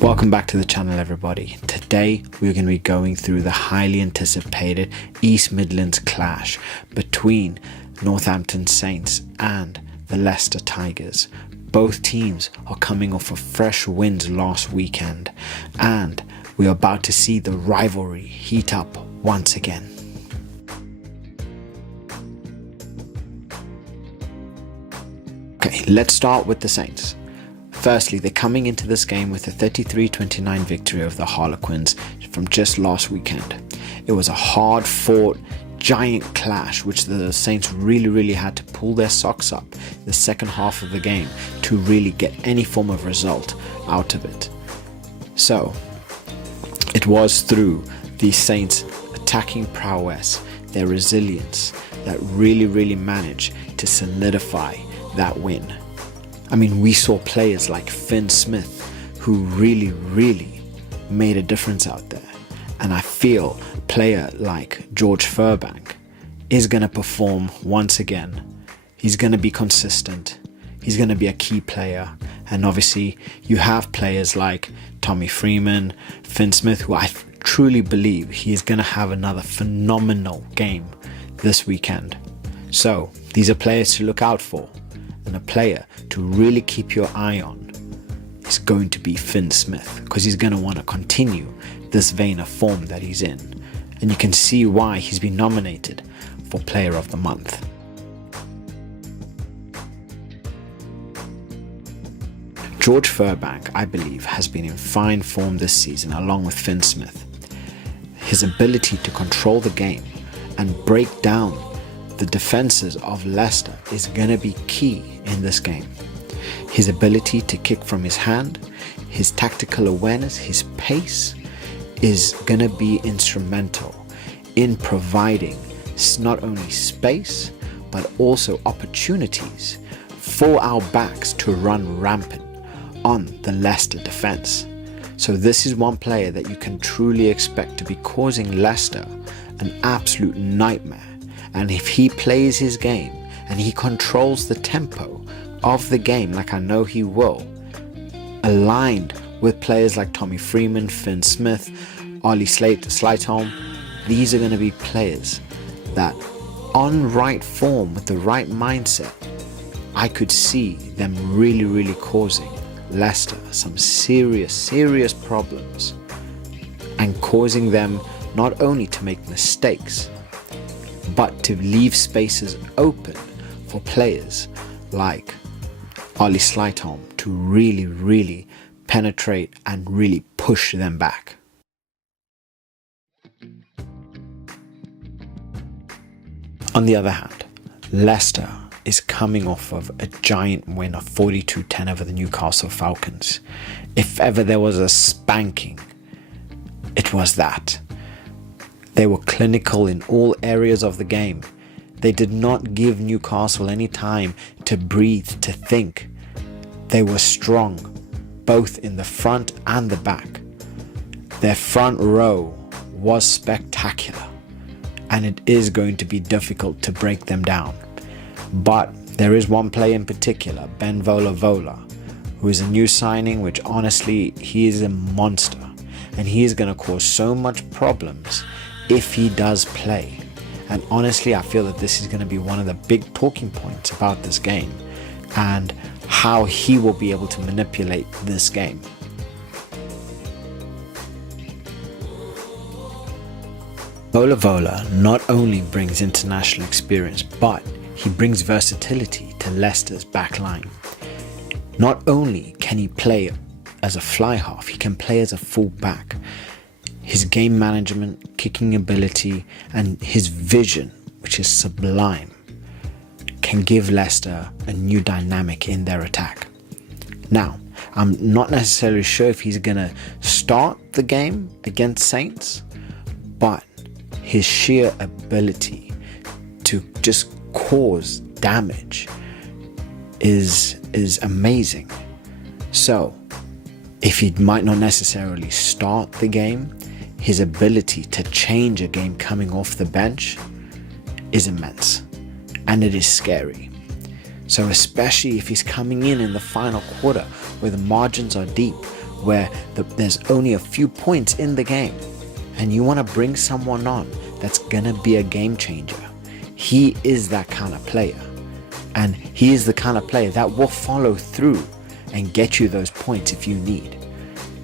Welcome back to the channel, everybody. Today we're going to be going through the highly anticipated East Midlands clash between Northampton Saints and the Leicester Tigers. Both teams are coming off of fresh wins last weekend, and we are about to see the rivalry heat up once again. Okay, let's start with the Saints. Firstly, they're coming into this game with a 33-29 victory over the Harlequins from just last weekend. It was a hard-fought, giant clash which the Saints really had to pull their socks up the second half of the game to really get any form of result out of it. So, it was through the Saints' attacking prowess, their resilience, that really managed to solidify that win. I mean, we saw players like Finn Smith who really made a difference out there. And I feel a player like George Furbank is going to perform once again. He's going to be consistent. He's going to be a key player. And obviously, you have players like Tommy Freeman, Finn Smith, who I truly believe he is going to have another phenomenal game this weekend. So, these are players to look out for. And a player to really keep your eye on is going to be Finn Smith, because he's going to want to continue this vein of form that he's in, and you can see why he's been nominated for Player of the Month. George Furbank, I believe, has been in fine form this season along with Finn Smith. His ability to control the game and break down the defenses of Leicester is going to be key in this game. His ability to kick from his hand, his tactical awareness, his pace is going to be instrumental in providing not only space but also opportunities for our backs to run rampant on the Leicester defense. So this is one player that you can truly expect to be causing Leicester an absolute nightmare. And if he plays his game and he controls the tempo of the game like I know he will, aligned with players like Tommy Freeman, Finn Smith, Ollie Slightholm, these are going to be players that on right form with the right mindset, I could see them really causing Leicester some serious problems and causing them not only to make mistakes but to leave spaces open for players like Ollie Slightholm to really penetrate and really push them back. On the other hand, Leicester is coming off of a giant win of 42-10 over the Newcastle Falcons. If ever there was a spanking, it was that. They were clinical in all areas of the game. They did not give Newcastle any time to breathe, to think. They were strong, both in the front and the back. Their front row was spectacular, and it is going to be difficult to break them down. But there is one player in particular, Volavola, who is a new signing, which honestly, he is a monster. And he is going to cause so much problems if he does play. And honestly, I feel that this is going to be one of the big talking points about this game and how he will be able to manipulate this game. Volavola not only brings international experience, but he brings versatility to Leicester's back line. Not only can he play as a fly half, he can play as a full back. His game management, kicking ability, and his vision, which is sublime, can give Leicester a new dynamic in their attack. Now, I'm not necessarily sure if he's going to start the game against Saints, but his sheer ability to just cause damage is amazing. So, if he might not necessarily start the game, his ability to change a game coming off the bench is immense, and it is scary. So especially if he's coming in the final quarter where the margins are deep, where there's only a few points in the game, and you want to bring someone on that's gonna be a game changer. He is that kind of player, and he is the kind of player that will follow through and get you those points if you need.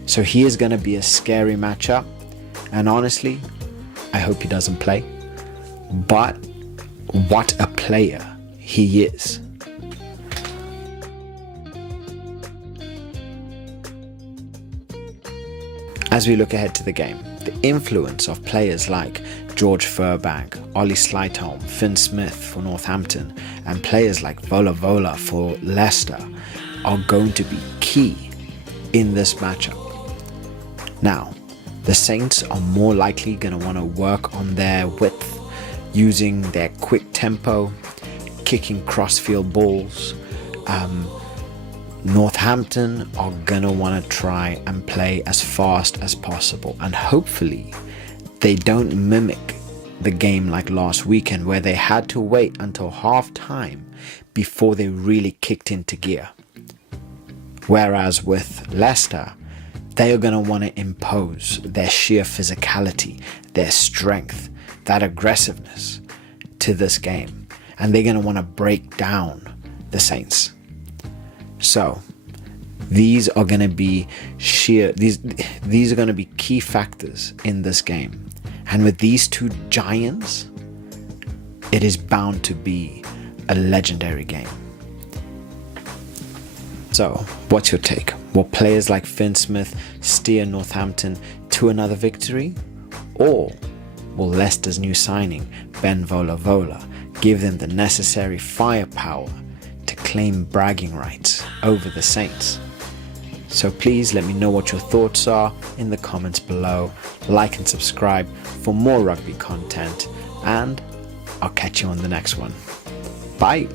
So he is gonna be a scary matchup, and honestly, I hope he doesn't play. But what a player he is. As we look ahead to the game, the influence of players like George Furbank, Ollie Slightholm, Finn Smith for Northampton, and players like Volavola for Leicester are going to be key in this matchup. Now, the Saints are more likely going to want to work on their width, using their quick tempo, kicking crossfield balls. Northampton are gonna want to try and play as fast as possible, and hopefully they don't mimic the game like last weekend where they had to wait until half time before they really kicked into gear. Whereas with Leicester, they are going to want to impose their sheer physicality, their strength, that aggressiveness to this game, and they're going to want to break down the Saints. So these are going to be these are going to be key factors in this game, and with these two giants, it is bound to be a legendary game. So what's your take? Will players like Finn Smith steer Northampton to another victory, or will Leicester's new signing Ben Volavola give them the necessary firepower to claim bragging rights over the Saints? So please let me know what your thoughts are in the comments below. Like and subscribe for more rugby content, and I'll catch you on the next one. Bye.